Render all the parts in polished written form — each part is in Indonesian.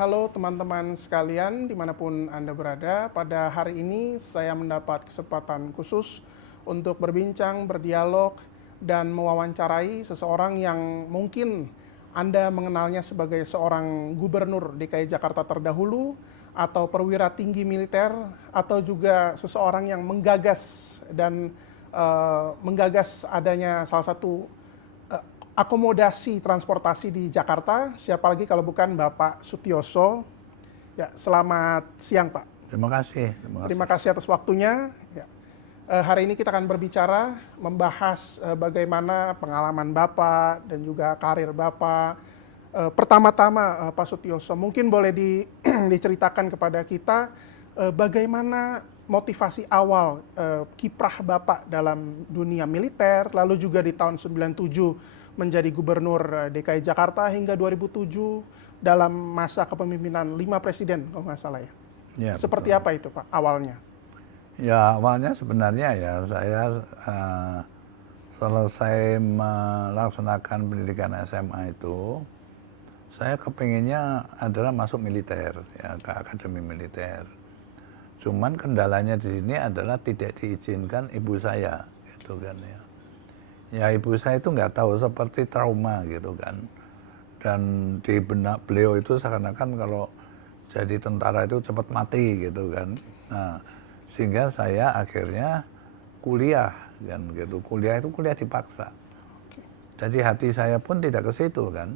halo teman-teman sekalian dimanapun Anda berada. Pada hari ini saya mendapat kesempatan khusus untuk berbincang, berdialog, dan mewawancarai seseorang yang mungkin Anda mengenalnya sebagai seorang gubernur DKI Jakarta terdahulu, atau perwira tinggi militer, atau juga seseorang yang menggagas menggagas adanya salah satu akomodasi transportasi di Jakarta. Siapa lagi kalau bukan Bapak Sutioso. Ya, selamat siang Pak. Terima kasih. Terima kasih atas waktunya. Ya. Hari ini kita akan berbicara, membahas bagaimana pengalaman Bapak dan juga karir Bapak. Pertama-tama Pak Sutioso, mungkin boleh diceritakan kepada kita bagaimana motivasi awal kiprah Bapak dalam dunia militer, lalu juga di tahun 97 menjadi gubernur DKI Jakarta hingga 2007 dalam masa kepemimpinan 5 presiden kalau nggak salah ya. Ya, Seperti betul. apa itu Pak awalnya? Ya, awalnya sebenarnya ya saya selesai melaksanakan pendidikan SMA itu, saya kepinginnya adalah masuk militer, ya, ke akademi militer. Cuman kendalanya di sini adalah tidak diizinkan ibu saya, gitu kan ya. Ya ibu saya itu nggak tahu, seperti trauma gitu kan. Dan di benak beliau itu seakan-akan kalau jadi tentara itu cepat mati gitu kan. Nah, sehingga saya akhirnya kuliah kan gitu. Kuliah itu kuliah dipaksa. Jadi hati saya pun tidak ke situ kan.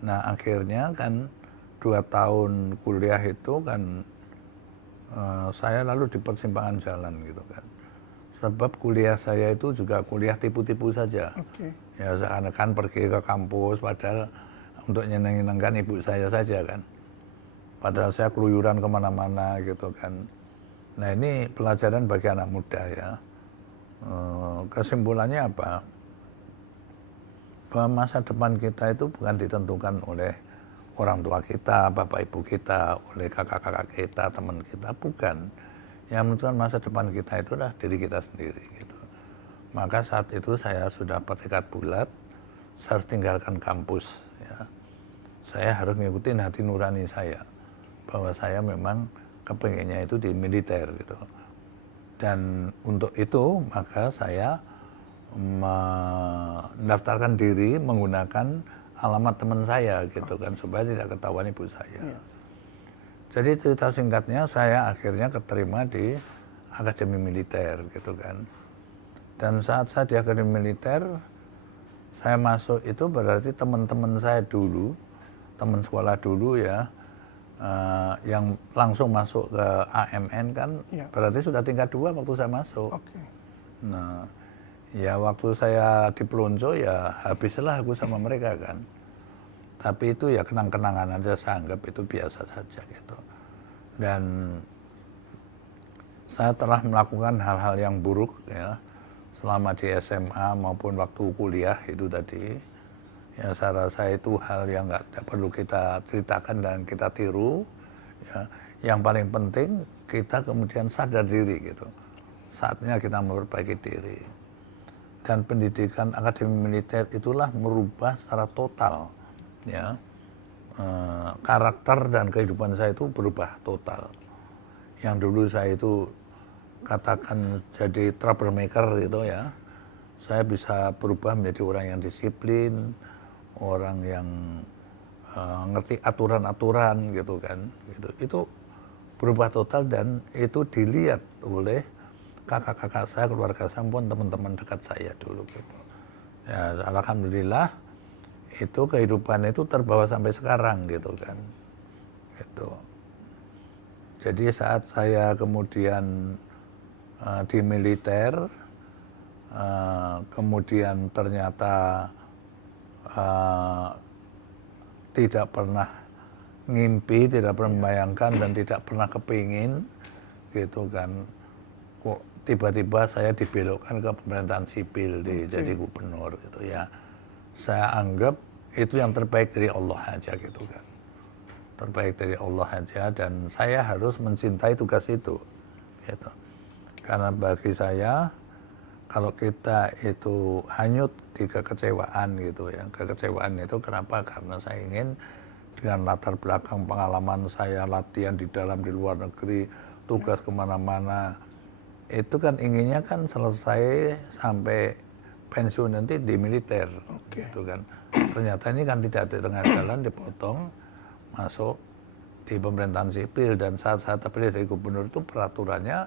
Nah, akhirnya kan 2 tahun kuliah itu kan saya lalu di persimpangan jalan gitu kan. Sebab kuliah saya itu juga kuliah tipu-tipu saja. Ya seakan-akan pergi ke kampus padahal untuk nyeneng-nyenengkan ibu saya saja kan. Padahal saya keluyuran kemana-mana gitu kan. Nah ini pelajaran bagi anak muda ya. Kesimpulannya apa? Bahwa masa depan kita itu bukan ditentukan oleh orang tua kita, bapak ibu kita, oleh kakak-kakak kita, teman kita, bukan. Yang menentukan masa depan kita itu adalah diri kita sendiri gitu. Maka saat itu saya sudah bertekad bulat, saya harus tinggalkan kampus ya. Saya harus mengikuti hati nurani saya, bahwa saya memang kepinginnya itu di militer gitu. Dan untuk itu maka saya mendaftarkan diri menggunakan alamat teman saya gitu kan, supaya tidak ketahuan ibu saya. Jadi cerita singkatnya saya akhirnya keterima di akademi militer gitu kan. Dan saat saya di akademi militer, saya masuk itu berarti teman-teman saya dulu, teman sekolah dulu ya, yang langsung masuk ke AMN kan, berarti sudah tingkat 2 waktu saya masuk. Nah, ya waktu saya di Pelonco ya habislah aku sama mereka kan. Tapi itu ya kenang-kenangan aja, saya anggap itu biasa saja gitu. Dan saya telah melakukan hal-hal yang buruk ya selama di SMA maupun waktu kuliah itu tadi. Ya saya rasa itu hal yang nggak perlu kita ceritakan dan kita tiru. Ya. Yang paling penting kita kemudian sadar diri gitu. Saatnya kita memperbaiki diri. Dan pendidikan akademi militer itulah merubah secara total ya, karakter dan kehidupan saya itu berubah total. Yang dulu saya itu katakan jadi troublemaker gitu ya, saya bisa berubah menjadi orang yang disiplin, orang yang ngerti aturan-aturan gitu kan. Itu berubah total dan itu dilihat oleh kakak-kakak saya, keluarga saya pun teman-teman dekat saya dulu gitu. Ya alhamdulillah itu kehidupan itu terbawa sampai sekarang gitu kan. Gitu. Jadi saat saya kemudian di militer, kemudian ternyata tidak pernah ngimpi, tidak pernah membayangkan dan tidak pernah kepingin gitu kan. Kok tiba-tiba saya dibelokkan ke pemerintahan sipil jadi gubernur gitu ya. Saya anggap itu yang terbaik dari Allah aja gitu kan. Terbaik dari Allah aja dan saya harus mencintai tugas itu gitu. Karena bagi saya kalau kita itu hanyut di kekecewaan gitu ya. Kekecewaan itu kenapa? Karena saya ingin dengan latar belakang pengalaman saya latihan di dalam di luar negeri, tugas kemana-mana, itu kan inginnya kan selesai sampai pensiun nanti di militer, gitu kan. Ternyata ini kan tidak di tengah jalan, dipotong, masuk di pemerintahan sipil, dan saat saya terpilih dari gubernur itu peraturannya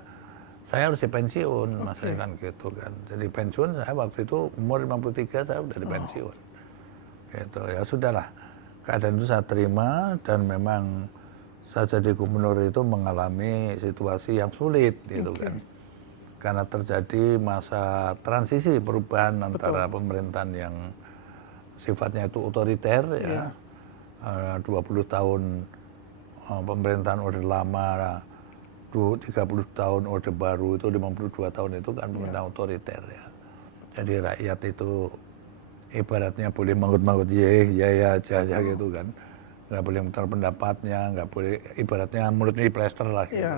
saya harus dipensiun, maksudnya kan gitu kan. Jadi pensiun saya waktu itu umur 53 saya udah dipensiun. Gitu, ya sudahlah. Keadaan itu saya terima, dan memang saya jadi gubernur itu mengalami situasi yang sulit gitu kan. Karena terjadi masa transisi perubahan antara pemerintahan yang sifatnya itu otoriter ya. 20 tahun pemerintahan Orde Lama, 30 tahun Orde Baru, itu 52 tahun itu kan pemerintahan otoriter ya. Jadi rakyat itu ibaratnya boleh manggut-manggut ya aja gitu kan. Nggak boleh mutar pendapatnya, nggak boleh, ibaratnya mulutnya plester lah gitu.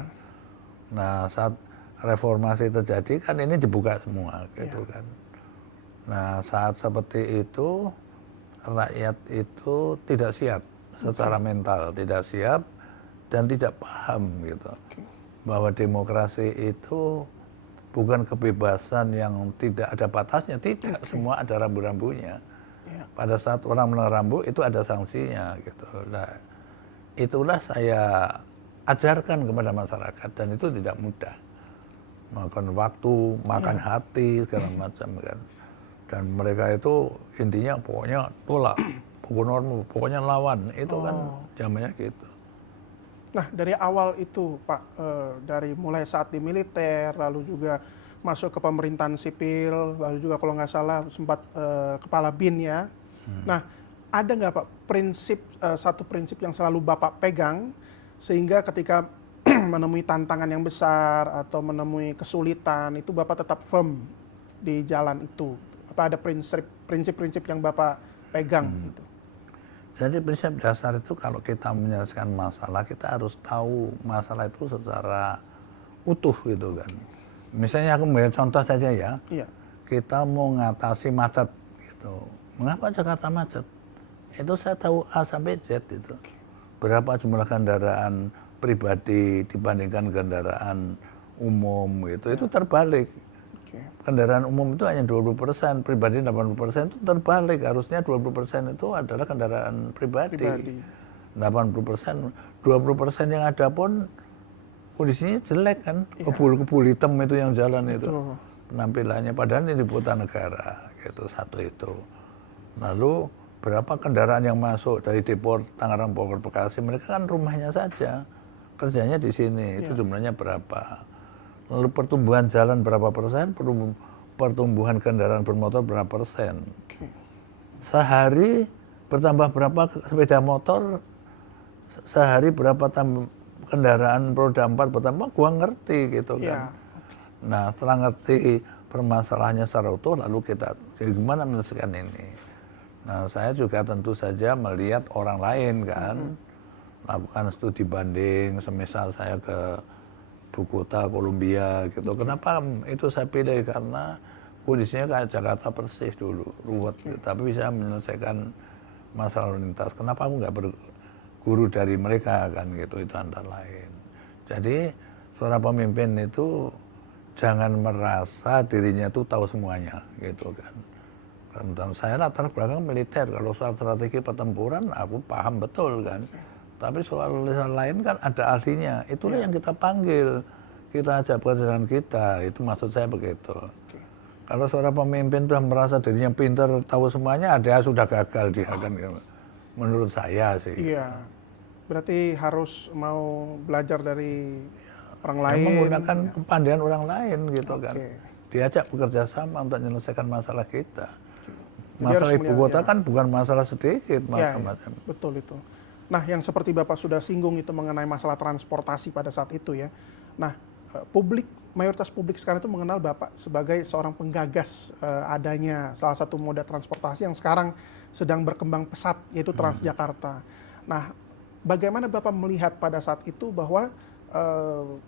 Nah saat reformasi terjadi kan ini dibuka semua gitu kan. Nah saat seperti itu rakyat itu tidak siap secara mental, tidak siap dan tidak paham gitu bahwa demokrasi itu bukan kebebasan yang tidak ada batasnya, tidak, semua ada rambu-rambunya. Pada saat orang melanggar rambu itu ada sanksinya gitu. Nah, itulah saya ajarkan kepada masyarakat, dan itu tidak mudah. Makan waktu, makan hati, segala macam kan. Dan mereka itu intinya pokoknya tolak, pokoknya lawan, itu kan zamannya gitu. Nah, dari awal itu Pak, dari mulai saat di militer, lalu juga masuk ke pemerintahan sipil, lalu juga kalau nggak salah sempat kepala BIN ya. Nah, ada nggak Pak prinsip, satu prinsip yang selalu Bapak pegang, sehingga ketika menemui tantangan yang besar atau menemui kesulitan, itu Bapak tetap firm di jalan itu? Apa ada prinsip-prinsip yang Bapak pegang gitu? Jadi prinsip dasar itu kalau kita menyelesaikan masalah, kita harus tahu masalah itu secara utuh gitu kan. Misalnya aku ambil contoh saja ya, kita mau ngatasi macet gitu. Mengapa Jakarta macet? Itu saya tahu A sampai Z itu. Berapa jumlah kendaraan pribadi dibandingkan kendaraan umum gitu, itu terbalik. Kendaraan umum itu hanya 20%, pribadi 80%, itu terbalik. Harusnya 20% itu adalah kendaraan pribadi. 80%, 20% yang ada pun kondisinya jelek kan. Kebul-kebul hitam itu yang jalan itu. Penampilannya, padahal ini ibu kota negara gitu, satu itu. Lalu berapa kendaraan yang masuk dari Depok, Tangerang, Bogor, Bekasi, mereka kan rumahnya saja. Kerjanya di sini, itu jumlahnya berapa. Lalu pertumbuhan jalan berapa persen, pertumbuhan kendaraan bermotor berapa persen. Sehari bertambah berapa sepeda motor, sehari berapa kendaraan roda 4 bertambah, gua ngerti gitu kan. Nah setelah ngerti permasalahannya secara utuh, lalu kita gimana menyelesaikan ini. Nah saya juga tentu saja melihat orang lain kan, lakukan studi banding, semisal saya ke Bogota, Kolombia gitu. Kenapa itu saya pilih? Karena kondisinya kayak Jakarta persis dulu, ruwet, tapi bisa menyelesaikan masalah lalu lintas. Kenapa aku nggak berguru dari mereka kan gitu, itu antara lain. Jadi seorang pemimpin itu jangan merasa dirinya itu tahu semuanya gitu kan. Karena saya latar belakang militer, kalau soal strategi pertempuran aku paham betul kan. Tapi soal lain kan ada ahlinya, itulah yang kita panggil, kita ajak perjalanan kita, itu maksud saya begitu. Kalau seorang pemimpin sudah merasa dirinya pintar, tahu semuanya, dia sudah gagal dia kan, menurut saya sih. Iya, berarti harus mau belajar dari orang lain. Menggunakan kepandaian orang lain gitu kan. Diajak bekerja sama untuk menyelesaikan masalah kita. Masalah ibu kota kan bukan masalah sedikit, macam-macam. Betul itu. Nah, yang seperti Bapak sudah singgung itu mengenai masalah transportasi pada saat itu ya. Nah, mayoritas publik sekarang itu mengenal Bapak sebagai seorang penggagas adanya salah satu moda transportasi yang sekarang sedang berkembang pesat, yaitu Transjakarta. Nah, bagaimana Bapak melihat pada saat itu bahwa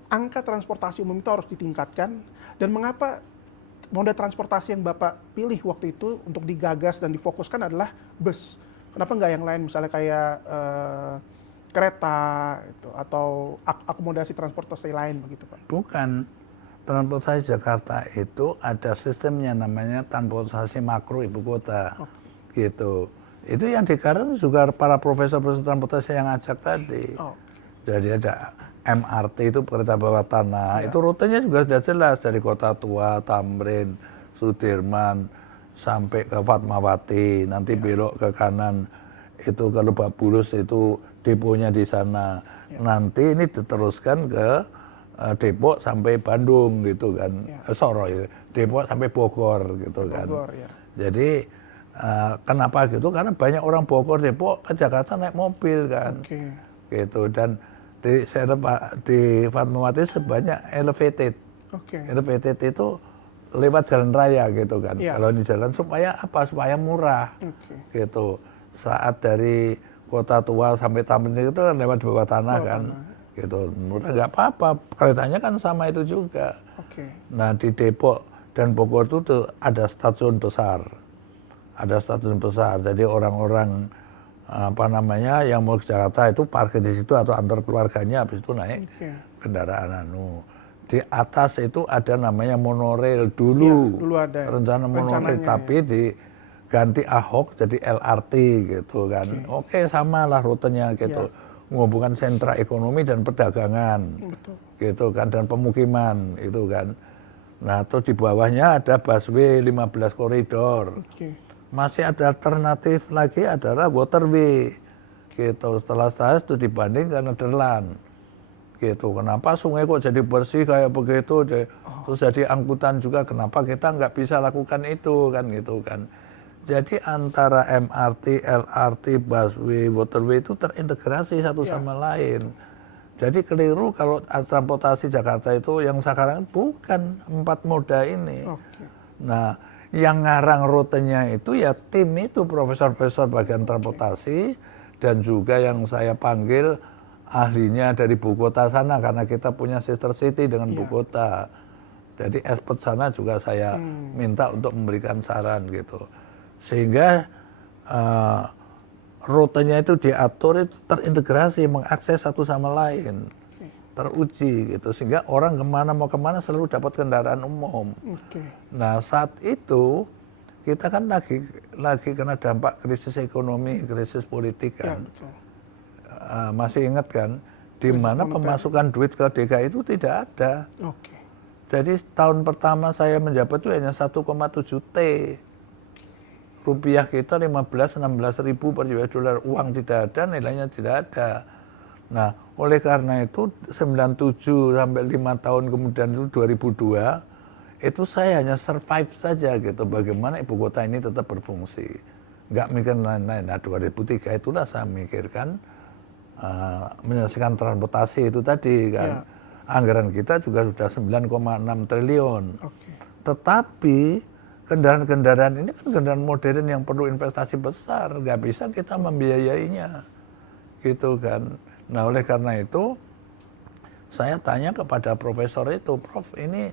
angka transportasi umum itu harus ditingkatkan, dan mengapa moda transportasi yang Bapak pilih waktu itu untuk digagas dan difokuskan adalah bus? Kenapa nggak yang lain, misalnya kayak kereta itu, atau akomodasi transportasi lain begitu Pak? Bukan. Transportasi Jakarta itu ada sistemnya namanya transportasi makro ibu kota. Gitu. Itu yang digarap juga para profesor-profesor transportasi yang ajak tadi. Oh, Jadi ada MRT itu kereta bawah tanah, itu rutenya juga sudah jelas dari Kota Tua, Tamrin, Sudirman, sampai ke Fatmawati, nanti belok ke kanan itu ke Lebak Bulus itu deponya di sana. Nanti ini diteruskan ke Depok sampai Bandung gitu kan, sorry, Depok sampai Bogor gitu kan. Bogor, ya. Jadi kenapa gitu? Karena banyak orang Bogor, Depok ke Jakarta naik mobil kan, Oke. gitu. Dan di Fatmawati sebanyak elevated. Oke. Elevated itu lewat jalan raya gitu kan. Iya. Kalau ini jalan supaya apa? Supaya murah, Oke. gitu. Saat dari Kota Tua sampai Tamrin itu kan lewat bawah tanah kan, gitu. Murah nggak apa-apa. Keretanya kan sama itu juga. Oke. Nah di Depok dan Bogor itu tuh ada stasiun besar. Ada stasiun besar. Jadi orang-orang apa namanya yang mau ke Jakarta itu parkir di situ atau antar keluarganya, habis itu naik kendaraan anu. Di atas itu ada namanya monorail dulu. Dulu ada Rencana monorail, tapi diganti Ahok jadi LRT gitu kan. Oke, sama lah rutenya gitu. Menghubungkan sentra ekonomi dan perdagangan. Betul. Gitu kan, dan pemukiman itu kan. Nah, terus di bawahnya ada busway 15 koridor. Masih ada alternatif lagi adalah waterway. Gitu. Setelah itu dibanding ke Nederland. Gitu. Kenapa sungai kok jadi bersih kayak begitu? Terus jadi angkutan juga, kenapa kita nggak bisa lakukan itu kan gitu kan. Jadi antara MRT, LRT, busway, waterway itu terintegrasi satu sama lain. Jadi keliru kalau transportasi Jakarta itu yang sekarang bukan 4 moda ini. Nah, yang ngarang rutenya itu ya tim itu, profesor-profesor bagian transportasi, dan juga yang saya panggil ahlinya dari ibu kota sana, karena kita punya sister city dengan ibu kota. Jadi expert sana juga saya minta untuk memberikan saran gitu. Sehingga rutenya itu diatur, itu terintegrasi, mengakses satu sama lain, teruji gitu, sehingga orang kemana mau kemana selalu dapat kendaraan umum. Nah saat itu kita kan lagi kena dampak krisis ekonomi, krisis politik kan. Masih ingat kan, di mana pemasukan duit ke DKI itu tidak ada. Jadi tahun pertama saya menjabat itu hanya 1,7 T. Rupiah kita 15-16 ribu per US dollar, uang tidak ada, nilainya tidak ada. Nah, oleh karena itu 97 sampai 5 tahun kemudian itu 2002, itu saya hanya survive saja gitu, bagaimana ibu kota ini tetap berfungsi. Nggak mikir lain-lain. Nah, 2003 itulah saya mikirkan menyelesaikan transportasi itu tadi kan. Anggaran kita juga sudah 9,6 triliun. Tetapi kendaraan-kendaraan ini kan kendaraan modern yang perlu investasi besar, nggak bisa kita membiayainya, gitu kan. Nah oleh karena itu saya tanya kepada profesor itu, Prof ini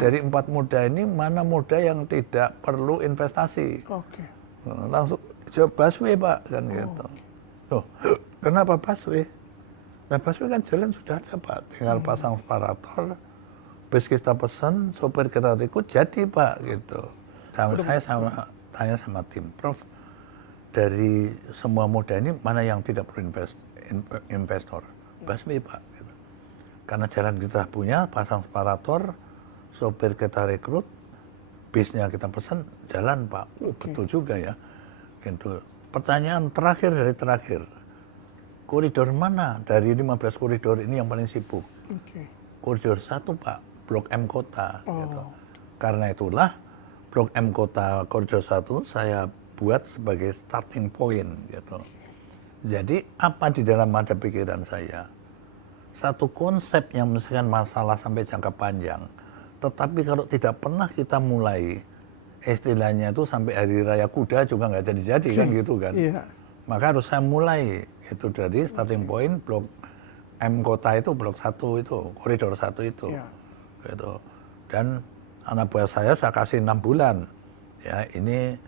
dari 4 moda ini mana moda yang tidak perlu investasi? Langsung jawab busway Pak kan gitu. Loh, kenapa busway? Nah busway kan jalan sudah ada Pak, tinggal pasang separator. Bis kita pesan, sopir kita ikut, jadi Pak gitu. Saya tanya sama tim, Prof, dari semua moda ini mana yang tidak perlu investor? Busway Pak. Gitu. Karena jalan kita punya, pasang separator, sopir kita rekrut, bisnya kita pesan, jalan Pak. Betul juga ya. Gitu. Pertanyaan terakhir dari terakhir, koridor mana dari 15 koridor ini yang paling sibuk? Koridor 1 Pak. Blok M Kota. Gitu. Karena itulah Blok M Kota koridor 1 saya buat sebagai starting point. Gitu. Jadi apa di dalam ada pikiran saya? Satu konsep yang menyelesaikan masalah sampai jangka panjang. Tetapi kalau tidak pernah kita mulai, istilahnya itu sampai hari raya kuda juga nggak jadi-jadi kan gitu kan. Maka harus saya mulai itu dari starting point Blok M Kota itu, Blok 1 itu, koridor 1 itu. Gitu. Dan anak buah saya kasih 6 bulan. Ya, ini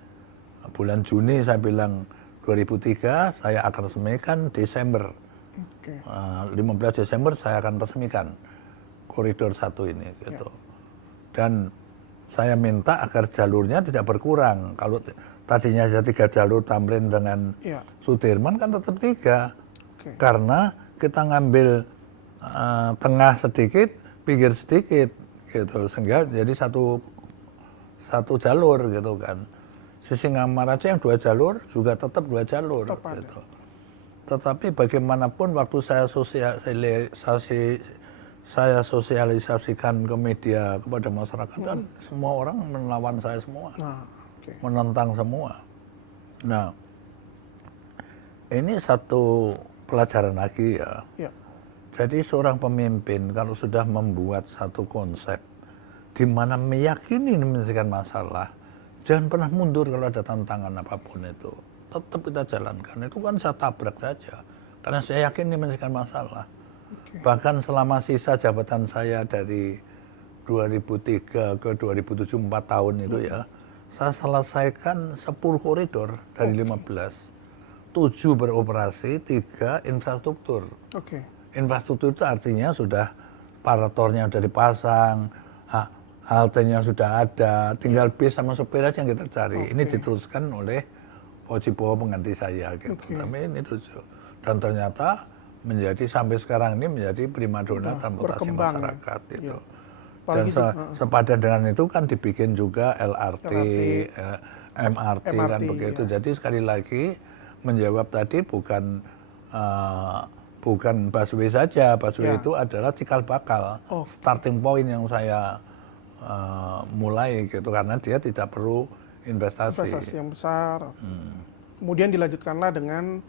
bulan Juni saya bilang 2003 saya akan resmikan Desember. Oke. 15 Desember saya akan resmikan koridor 1 ini gitu. Dan saya minta agar jalurnya tidak berkurang. Kalau tadinya ada 3 jalur Tamrin dengan Sudirman kan tetap 3. Karena kita ngambil tengah sedikit, pinggir sedikit gitu. Sehingga jadi satu jalur gitu kan. Sisingamaraja yang 2 jalur juga tetap 2 jalur gitu. Tetapi bagaimanapun waktu saya sosialisasikan ke media kepada masyarakat kan semua orang melawan saya semua, menentang semua. Nah, ini satu pelajaran lagi ya. Jadi seorang pemimpin kalau sudah membuat satu konsep di mana meyakini menyelesaikan masalah, jangan pernah mundur kalau ada tantangan apapun itu. Tetap kita jalankan. Itu kan saya tabrak saja. Karena saya yakin ini menyelesaikan masalah. Bahkan selama sisa jabatan saya dari 2003 ke 2007, 4 tahun itu ya, saya selesaikan 10 koridor dari 15. 7 beroperasi, 3 infrastruktur. Infrastruktur itu artinya sudah paratornya sudah dipasang, haltenya sudah ada, tinggal bis sama sopir aja yang kita cari. Ini diteruskan oleh Ojibo pengganti saya gitu. Tapi ini tujuh. Dan ternyata menjadi sampai sekarang ini menjadi primadona transportasi masyarakat itu. Dan sepadan dengan itu kan dibikin juga LRT. MRT kan begitu. Jadi sekali lagi menjawab tadi bukan busway saja. Busway itu adalah cikal bakal, starting point yang saya mulai gitu karena dia tidak perlu investasi yang besar. Kemudian dilanjutkanlah dengan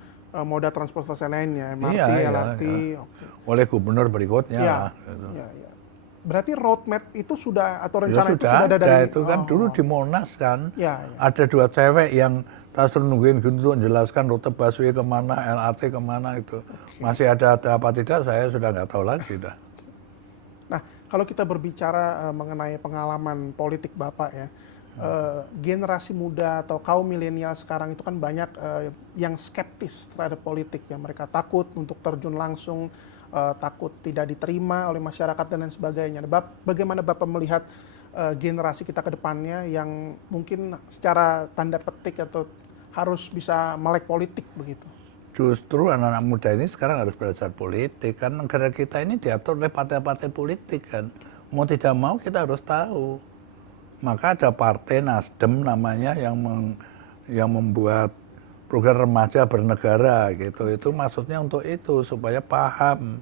moda transportasi lainnya, MRT, LRT. Oleh gubernur berikutnya. Berarti roadmap itu sudah atau rencana itu sudah ada dari itu kan dulu di Monas kan. Ada 2 cewek yang terus nungguin gitu menjelaskan rute busway kemana, LRT kemana itu. Masih ada apa tidak saya sudah nggak tahu lagi dah. Nah, kalau kita berbicara mengenai pengalaman politik Bapak ya, generasi muda atau kaum milenial sekarang itu kan banyak yang skeptis terhadap politik ya, mereka takut untuk terjun langsung, takut tidak diterima oleh masyarakat dan lain sebagainya. Bagaimana Bapak melihat generasi kita ke depannya yang mungkin secara tanda petik atau harus bisa melek politik begitu? Justru anak-anak muda ini sekarang harus belajar politik kan, negara kita ini diatur oleh partai-partai politik kan. Mau tidak mau kita harus tahu. Maka ada partai Nasdem namanya yang membuat program remaja bernegara gitu. Itu maksudnya untuk itu supaya paham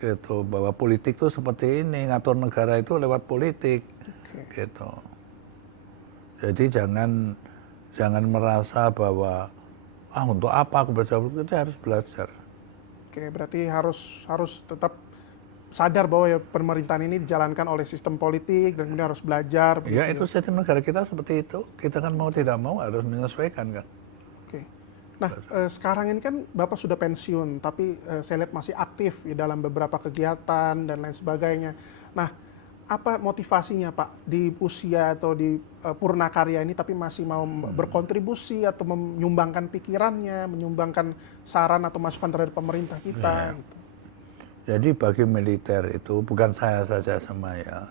gitu bahwa politik itu seperti ini, ngatur negara itu lewat politik gitu. Jadi jangan merasa bahwa untuk apa aku belajar politik, kita harus belajar. Berarti harus tetap sadar bahwa ya pemerintahan ini dijalankan oleh sistem politik dan kemudian harus belajar. Ya itu sistem negara kita seperti itu. Kita kan mau tidak mau harus menyesuaikan kan. Nah sekarang ini kan Bapak sudah pensiun, tapi saya lihat masih aktif di dalam beberapa kegiatan dan lain sebagainya. Nah apa motivasinya Pak di usia atau di purnakarya ini tapi masih mau berkontribusi atau menyumbangkan pikirannya, menyumbangkan saran atau masukan terhadap pemerintah kita? Gitu. Jadi bagi militer itu bukan saya saja sama ya,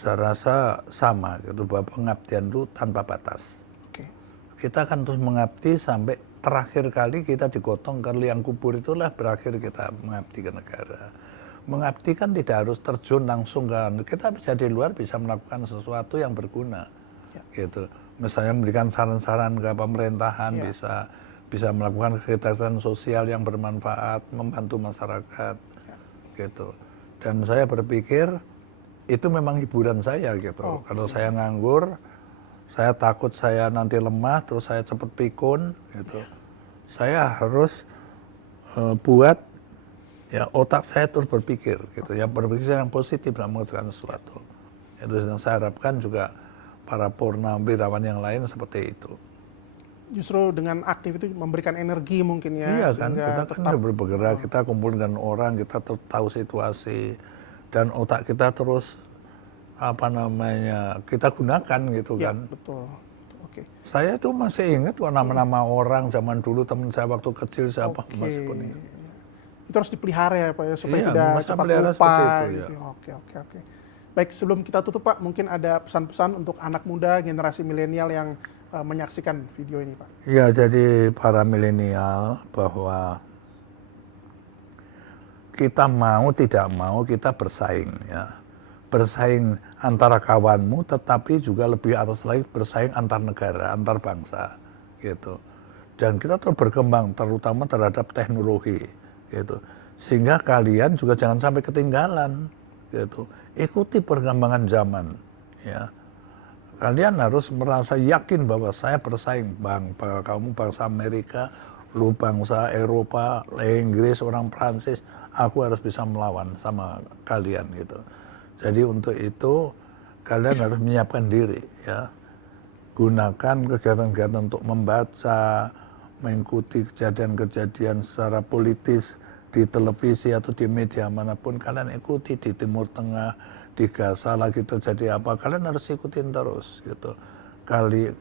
saya rasa sama gitu bahwa pengabdian itu tanpa batas. Kita akan terus mengabdi sampai terakhir kali kita digotong ke liang kubur, itulah berakhir kita mengabdi ke negara. Mengabdi kan tidak harus terjun langsung kan, kita bisa di luar bisa melakukan sesuatu yang berguna, gitu. Misalnya memberikan saran-saran ke pemerintahan, bisa melakukan kegiatan sosial yang bermanfaat, membantu masyarakat, gitu. Dan saya berpikir itu memang hiburan saya gitu. Kalau saya nganggur, saya takut saya nanti lemah, terus saya cepat pikun, gitu. Saya harus buat ya otak saya terus berpikir, gitu. Ya berpikir yang positif dalam mengerjakan sesuatu. Itu yang saya harapkan juga para purnawirawan yang lain seperti itu. Justru dengan aktif itu memberikan energi mungkin ya. Iya kan, kita kan bergerak, kita kumpul dengan orang, kita tahu situasi, dan otak kita terus kita gunakan gitu kan. Betul. oke. Saya itu masih ingat kok nama-nama orang zaman dulu teman saya waktu kecil siapa Oke. masih pun ingat. Itu harus dipelihara ya Pak ya, supaya Iya, tidak masa cepat pelihara lupa seperti itu, gitu. ya. Oke, oke, oke. Baik, sebelum kita tutup Pak, mungkin ada pesan-pesan untuk anak muda generasi milenial yang menyaksikan video ini Pak. Ya, jadi para milenial bahwa kita mau tidak mau kita bersaing ya. Bersaing antara kawanmu tetapi juga lebih atas lagi bersaing antar negara, antar bangsa gitu. Dan kita terus berkembang terutama terhadap teknologi gitu. Sehingga kalian juga jangan sampai ketinggalan gitu. Ikuti perkembangan zaman ya. Kalian harus merasa yakin bahwa saya bersaing kamu bangsa Amerika, lu bangsa Eropa, Inggris, orang Prancis, aku harus bisa melawan sama kalian gitu. Jadi untuk itu kalian harus menyiapkan diri ya. Gunakan kegiatan-kegiatan untuk membaca, mengikuti kejadian-kejadian secara politis di televisi atau di media manapun kalian ikuti, di Timur Tengah, di Gaza lagi terjadi apa, kalian harus ikutin terus gitu.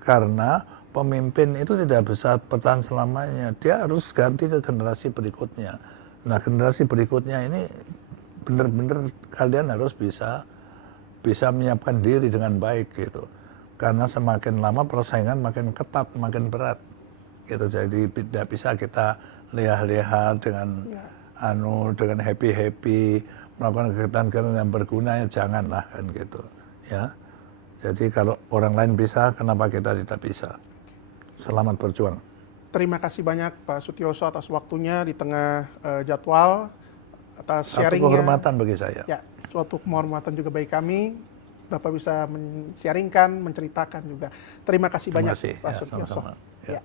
Karena pemimpin itu tidak bisa bertahan selamanya, dia harus ganti ke generasi berikutnya. Nah generasi berikutnya ini benar-benar kalian harus bisa menyiapkan diri dengan baik gitu. Karena semakin lama persaingan makin ketat, makin berat gitu. Jadi tidak bisa kita leha-leha dengan dengan happy melakukan kegiatan-kegiatan yang berguna ya janganlah kan gitu ya. Jadi kalau orang lain bisa, kenapa kita tidak bisa? Selamat berjuang. Terima kasih banyak Pak Sutioso atas waktunya di tengah jadwal, atas sharingnya. Satu kehormatan bagi saya. Ya, suatu kehormatan juga bagi kami. Bapak bisa men-sharingkan, menceritakan juga. Terima kasih banyak Pak Sutioso. Sama-sama. Ya. Ya.